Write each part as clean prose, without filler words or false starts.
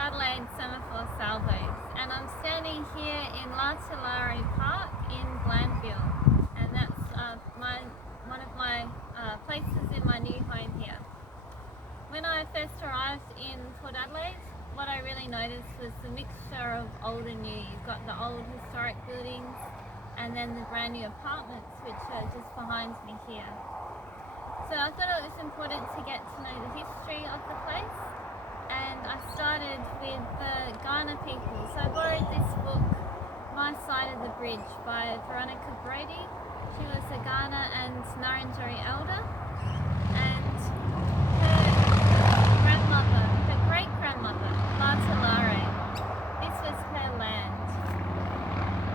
Adelaide Semaphore Salvos, and I'm standing here in Lartulare Park in Glanville, and that's one of my places in my new home here. When I first arrived in Port Adelaide, what I really noticed was the mixture of old and new. You've got the old historic buildings and then the brand new apartments which are just behind me here. So I thought it was important to get to know the history of the place, and I started with the Kaurna people. So I borrowed this book, My Side of the Bridge by Veronica Brody. She was a Kaurna and Ngarrindjeri elder, and her grandmother, her great-grandmother, Lartulare, this was her land.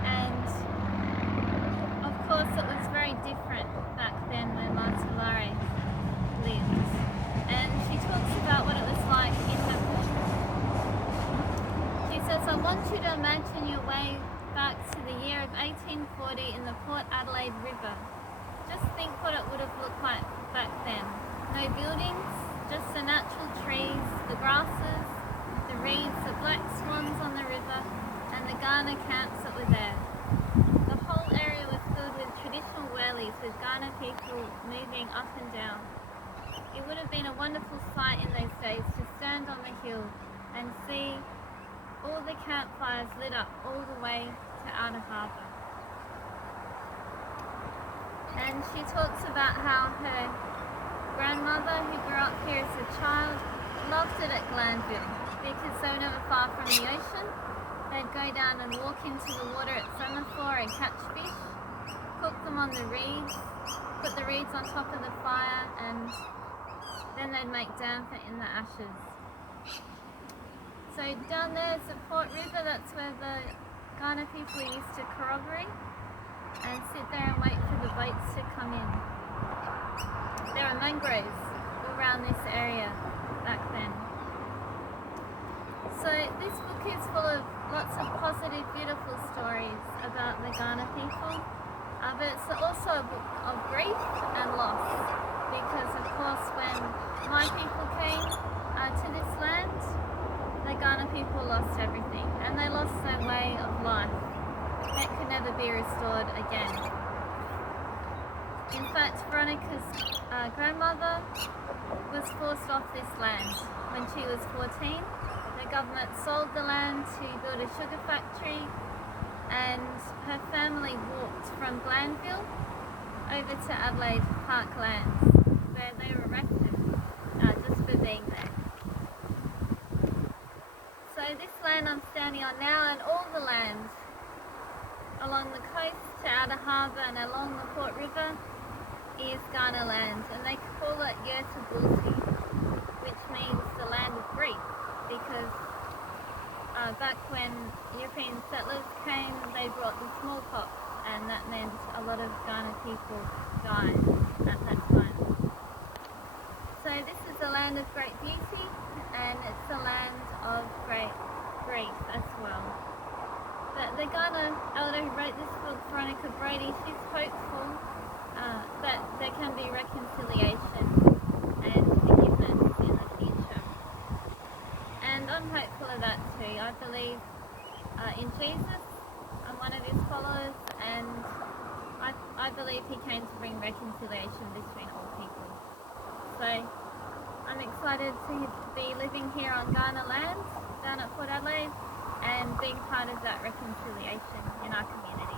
And of course it was very different back then when Lartulare lived. And she talks about what it was like in her book. She says, I want you to imagine your way back to the year of 1840 in the Port Adelaide River. Just think what it would have looked like back then. No buildings, just the natural trees, the grasses, the reeds, the black swans on the river, and the Kaurna camps that were there. The whole area was filled with traditional wurleys with Kaurna people moving up and down. It would have been a wonderful sight in those days to stand on the hill and see all the campfires lit up all the way to Outer Harbour. And she talks about how her grandmother, who grew up here as a child, loved it at Glanville because they were never far from the ocean. They'd go down and walk into the water at Semaphore and catch fish, cook them on the reeds, put the reeds on top of the fire, and then they'd make damper in the ashes. So down there is the Port River. That's where the Kaurna people used to corroborate and sit there and wait for the boats to come in. There are mangroves all around this area back then. So this book is full of lots of positive, beautiful stories about the Kaurna people, but it's also a book of grief and loss, because of course when my people came to this land, the Kaurna people lost everything, and they lost their way of life. That could never be restored again. In fact, Veronica's grandmother was forced off this land when she was 14. The government sold the land to build a sugar factory, and her family walked from Glanville over to Adelaide Parklands, where they were arrested just for being there. So this land I'm standing on now, and all the land along the coast to Outer Harbour and along the Port River is Kaurna land, and they call it Yurtabulsi, which means the land of grief, because back when European settlers came, they brought the smallpox, and that meant a lot of Kaurna people died at that time. So this is a land of great beauty, and it's a land of great grief as well. But the Kaurna elder who wrote this book, Veronica Brody, she's hopeful that there can be reconciliation and forgiveness in the future. And I'm hopeful of that too. I believe in Jesus. I'm one of his followers, and I believe he came to bring reconciliation between all people. So I'm excited to be living here on Kaurna land down at Port Adelaide and being part of that reconciliation in our community.